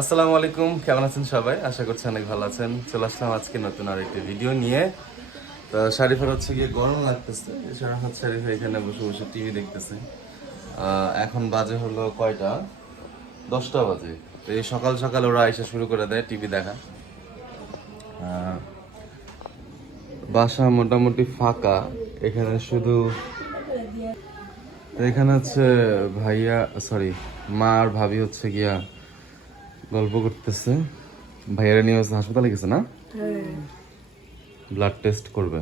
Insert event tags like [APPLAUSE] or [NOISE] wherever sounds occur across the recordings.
আসসালামু আলাইকুম, কেমন আছেন সবাই? আশা করছি অনেক ভালো আছেন। চলে আসলাম আজকে নতুন আর একটি ভিডিও নিয়ে। তো শারিফের হচ্ছে গিয়ে গরম লাগতেছে শারাফাত শারিফ এখানে বসে বসে টিভি দেখতেছে। এখন বাজে হলো কয়টা? দশটা বাজে। তো এই সকাল সকাল ওরা এসে শুরু করে দেয় টিভি দেখা। বাসা মোটামুটি ফাঁকা, এখানে শুধু এখানে হচ্ছে ভাইয়া সরি মা আর ভাবি হচ্ছে গিয়া গল্প করতেছে ভাইয়ারা নিয়ে হচ্ছে হাসপাতালে গেছে না ব্লাড টেস্ট করবে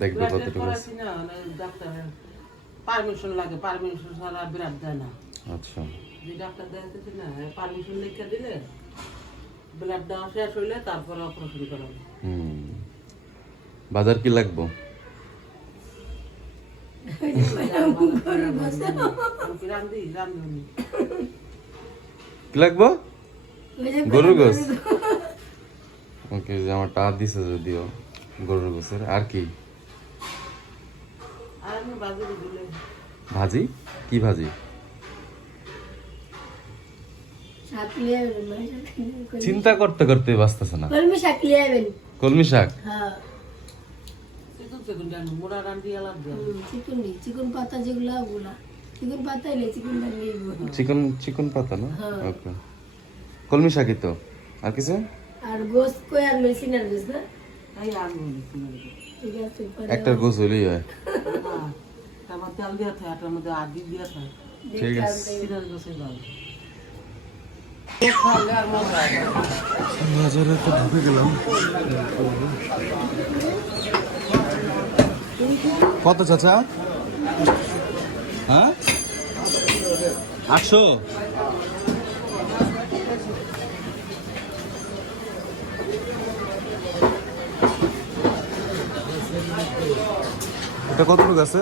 দেখবে কতটুকু আছে। পারমিশন লাগে পারমিশন ছাড়া বিরাট দেয় না আচ্ছা যে ডাক্তার দেখাতেছে না পারমিশন লিখে দিলে ব্লাড দেওয়া শেষ হইলে তারপরে অপারেশন করাবো হুম বাজার কি লাগবো কি লাগবো গরুর গোস? ওকে যে আমার টাকা দিছে যদিও গরুর গোসের। আর কি? ভাজি? কি ভাজি? মানে চিন্তা করতে করতে বাঁচতেছে না। কলমি শাক কলমি শাক? হ্যাঁ। চিকন পাতা যেগুলো চিকন পাতা চিকন চিকন পাতা না? হ্যাঁ। ওকে। কলমি শাকই তো। আর কিছু? আর গোস কই আর মেশিন আর গোস না? এই আলু ঠিক আছে একটার গোস হইলেই হয়। তারপর তেল দিয়ে থাকে এটার মধ্যে আদি দিয়া থাকে। ঠিক আছে। সিরাজ গোসে দাও বাজারে তো ঢুকে গেলাম। কত চাচা? হ্যাঁ? আটশো। এটা কতটুকু আছে?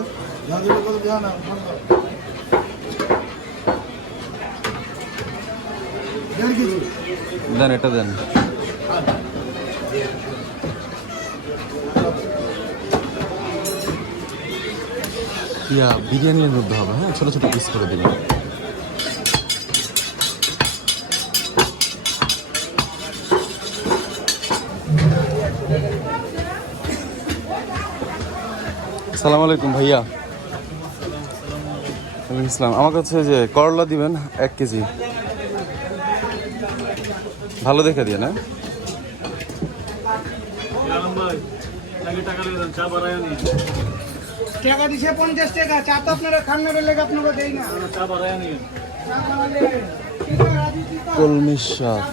দেন, এটা দেন। ইয়া, বিরিয়ানির মধ্যে হবে হ্যাঁ? ছোটো ছোটো পিস করে দিবেন। সালাম আলাইকুম ভাইয়া। ইসলাম আমার কাছে যে করলা দিবেন এক কেজি। ভালো দেখে দিয়ে না টাকা দিছে পঞ্চাশ টাকা চা তো আপনারা খান্নার লেগে আপনাকে দেই না। কলমি শাক।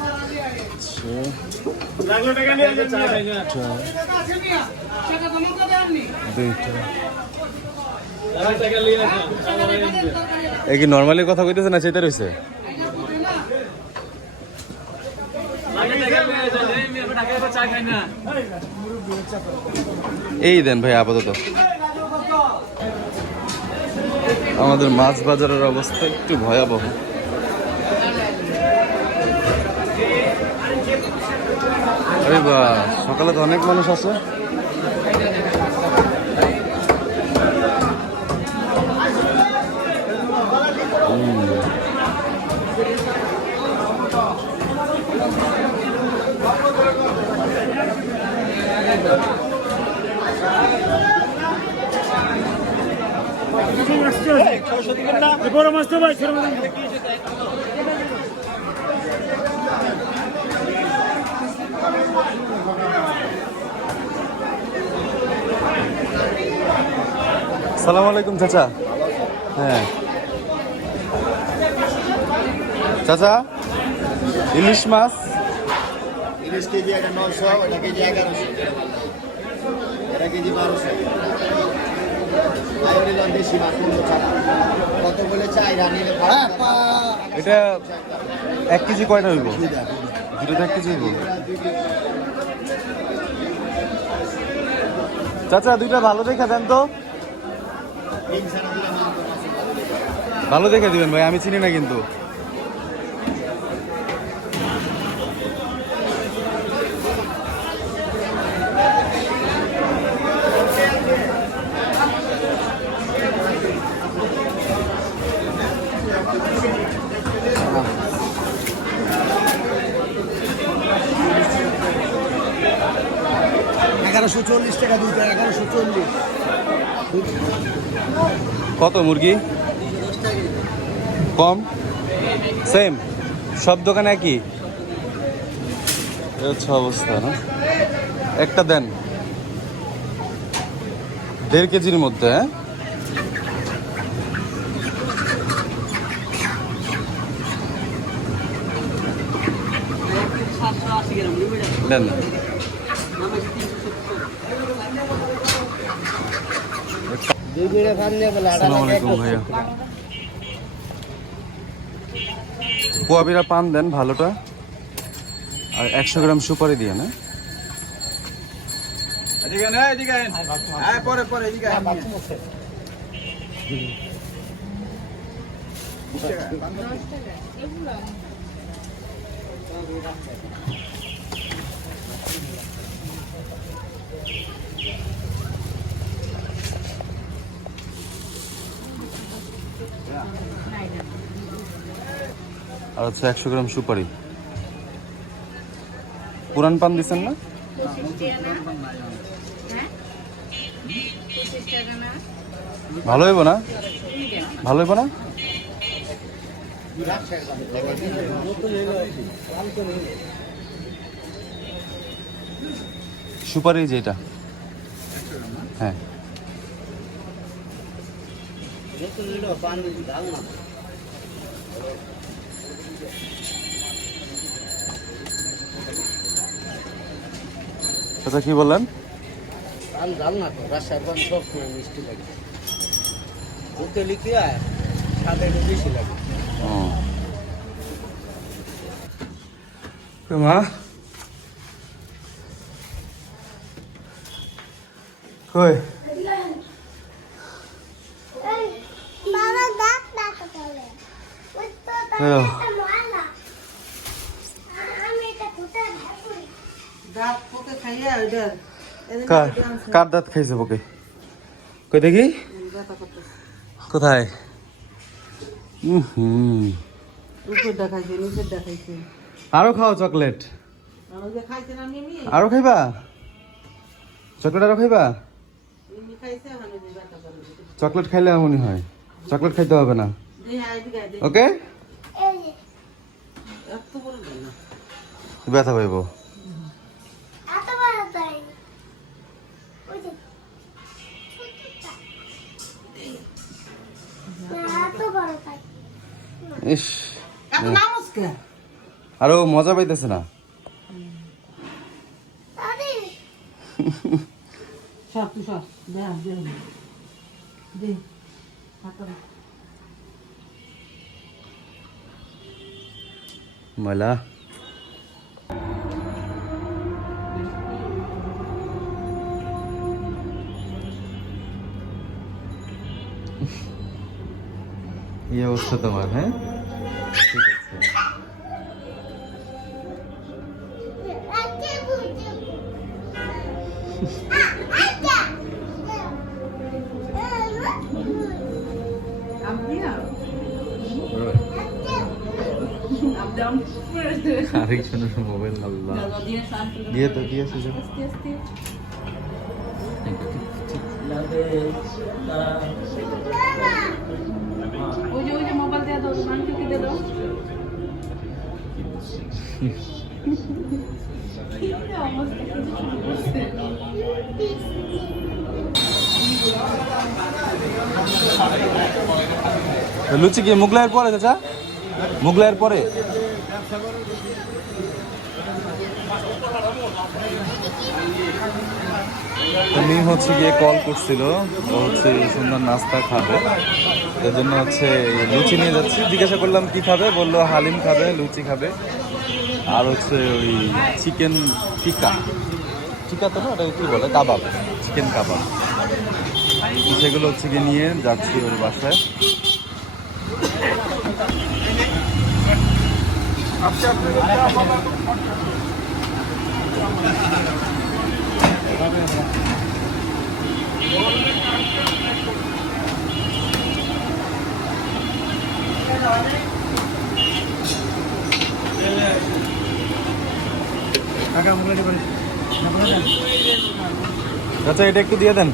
এই কি নর্মালি কথা কইতেছে না সেটা রয়েছে এই দেন ভাই, আপাতত। আমাদের মাছ বাজারের অবস্থা একটু ভয়াবহ। আরে বা সকালে তো অনেক মানুষ আছে। বড় মাছ তো ভাই ছোট মাছ সালাম আলাইকুম চাচা। হ্যাঁ। চাচা ইলিশ মাছ। ইলিশ কেজি একটা নশো ওটা কেজি এগারোশো। এটা কেজি বারোশো। এটা এক কেজি কয়টা হইব? দুটো এক কেজি হইব। চাচা দুইটা ভালো দেখে দেন তো। ভালো দেখে দিবেন ভাই আমি চিনি না কিন্তু। কত মুরগি? কম? সেম সব দোকানে একই? হচ্ছে অবস্থা, না? একটা দেন। দেড় কেজির মধ্যে হ্যাঁ? দেন নামাইছে তিনশো সত্তর দুই বিড়ে ফান নিয়ে বলে আসসালামু আলাইকুম ভাইয়া পোয়াবিরা পান দেন ভালোটা। আর একশো গ্রাম সুপারি দিয়ে না? এদিকে না এদিকে হ্যাঁ পরে পরে এদিকে আর হচ্ছে একশো গ্রাম সুপারি। পুরান পান দিচ্ছেন না? ভালো হইব না? ভালো হইব না? সুপারি যেটা হ্যাঁ। আচ্ছা কি বললেন? পান জাল না তো রাজশাহীর পান সব সময় মিষ্টি লাগে। দুটো লিখি আর সাদা একটু বেশি লাগে। মা। কই? বাবা দাঁত ডাকা বলে ওই তো হ্যালো। তার মালা আমি এটা কোথায় ভাবি দাঁত পোকে খাইয়া ওইটা কার কার দাঁত খাইছে ওকে কই দেখি? কোথায়? হুম আরও খাও চকলেট। আর খাইবা? চকলেট আরও খাইবা? চকলেট খাইলে এমনই হয়। চকলেট খাইতে হবে না। ওকে? ব্যথা পাইব। ইস আরও মজা পাইতেছে না। [LAUGHS] ময়লা। [LAUGHS] এই অবস্থা তোমার হ্যাঁ? আরেকজনের মোবাইল আল্লাহ। দিয়ে তো দিয়ে দাও লুচি কি মুগলাইয়ের পরে চাচা? মুগলাইয়ের পরে? তুমি হচ্ছে গিয়ে কল করছিল, ও হচ্ছে সুন্দর নাস্তা খাবে। এর জন্য হচ্ছে লুচি নিয়ে যাচ্ছি। জিজ্ঞাসা করলাম, কি খাবে? বলল, হালিম খাবে, লুচি খাবে। আর হচ্ছে ওই চিকেন টিকা টিকা তো না ওটা কি বলে? কাবাব। চিকেন কাবাব। সেগুলো হচ্ছে গিয়ে নিয়ে যাচ্ছি ওর বাসায় কাকা মোবাইল করে আচ্ছা এটা একটু দিয়ে দেন।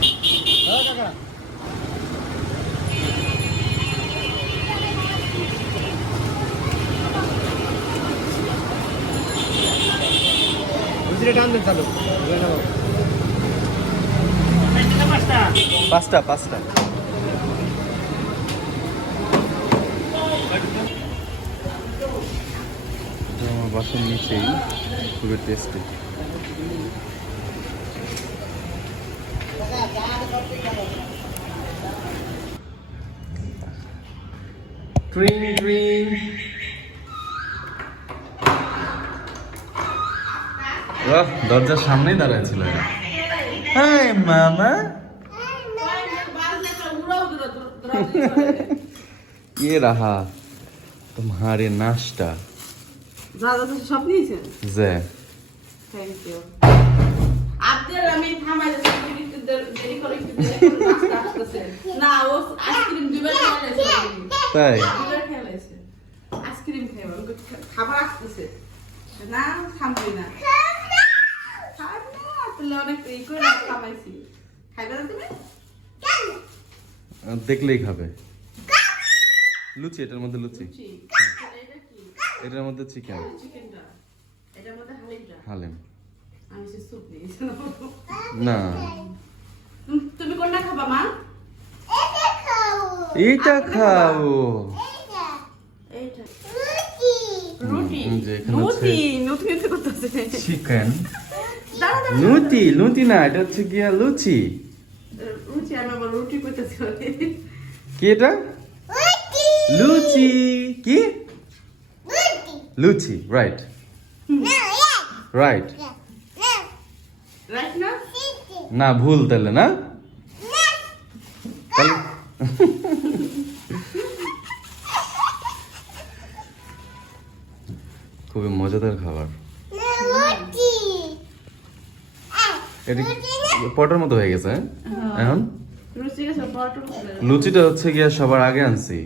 পাঁচটা পাঁচটা এটা আমার বাসার নিচেই খুবই টেস্টি ড্রিং ড্রিং বাহ দরজার সামনেই দাঁড়ায় ছিল এরা হাই মামা ये रहा तुम्हारे नाश्ता যা যা সব নিয়েছেন जय থ্যাংক ইউ আপনার আমি থামাই যাচ্ছি একটু দে- দেরি করে একটু দেরি করে নাস্তা আসতেছে। না ও আইসক্রিম দুবার খেয়ে গেছে তাই দুবার খেয়ে গেছে আইসক্রিম খাইব খাবার আসতেছে না থামবি না খাব না তাহলে অনেক ই করে খামাইছি খাইবে না তুমি? দেখলেই খাবে লুচি এটার মধ্যে লুচি। জি। এটা কি এটার মধ্যে চিকেন। চিকেনটা। এটার মধ্যে হালিমটা। হালেম। না। তুমি- কোনটা খাবা মা? এইটা খাও এইটা। রুটি। যে এখানে হচ্ছে- নতুন করতেছে। চিকেন। লুচি লুচি না এটা হচ্ছে গিয়া লুচি। রুচি আমি আবার রুটি করতেছি কি এটা? লুচি। কি? লুচি। রাইট রাইট রাইট না? না ভুল তাহলে না? [LAUGHS] খুবই মজাদার খাবার। এটা পটের মতো হয়ে গেছে হ্যাঁ? এখন? গেছে। পরোটা লুচিটা হচ্ছে গিয়া সবার আগে আনছি।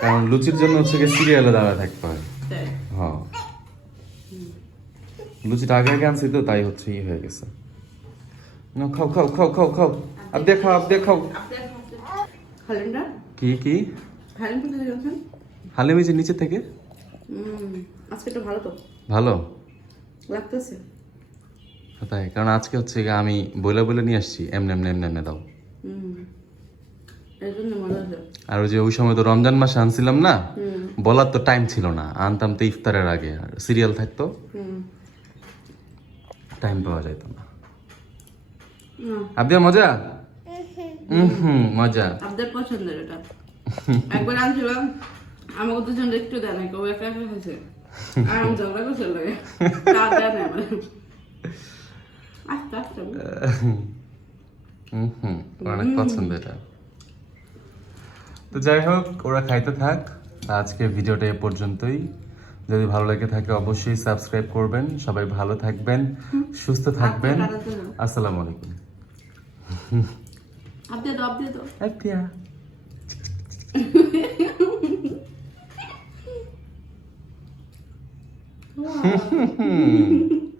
কারণ লুচির জন্য হচ্ছে গিয়ে সিরিয়ালে দাঁড়ায় থাকতে হয়। হ্যাঁ। লুচিটা আগে আগে আনছি তো তাই হচ্ছে ই হয়ে গেছে। না খাও খাও খাও খাও খাও। আব দেখাও আব দেখাও কি কি? হালিম যে নিচে থেকে? আজকে তো ভালো তো। ভালো? লাগতেছে। তাই কারণ আজকে হচ্ছে গিয়ে আমি বইলে বলে নিয়ে আসছি এমনি এমনি এমনি এমনি দাও। আর ওই যে ওই সময় তো রমজান মাসে আনছিলাম না বলার তো টাইম ছিল না আনতাম তো ইফতারের আগে আর সিরিয়াল থাকতো। টাইম পাওয়া যেত না। না। মজা? [LAUGHS] হুম হুম মজা। আপনার পছন্দের এটা। একবার আনছিলাম আমাকে দুজন একটু দেয় না কেউ একা একা খাইছে। আর আমি ঝগড়া করছে লাগে। তা দেয় না [LAUGHS] হুম হুম অনেক পছন্দ এটা। তো যাই হোক ওরা খাইতে থাক। আজকে ভিডিওটা এ পর্যন্তই। যদি ভালো লেগে থাকে অবশ্যই সাবস্ক্রাইব করবেন। সবাই ভালো থাকবেন সুস্থ থাকবেন। আসসালামু আলাইকুম। [LAUGHS] আপনি Wow. [LAUGHS]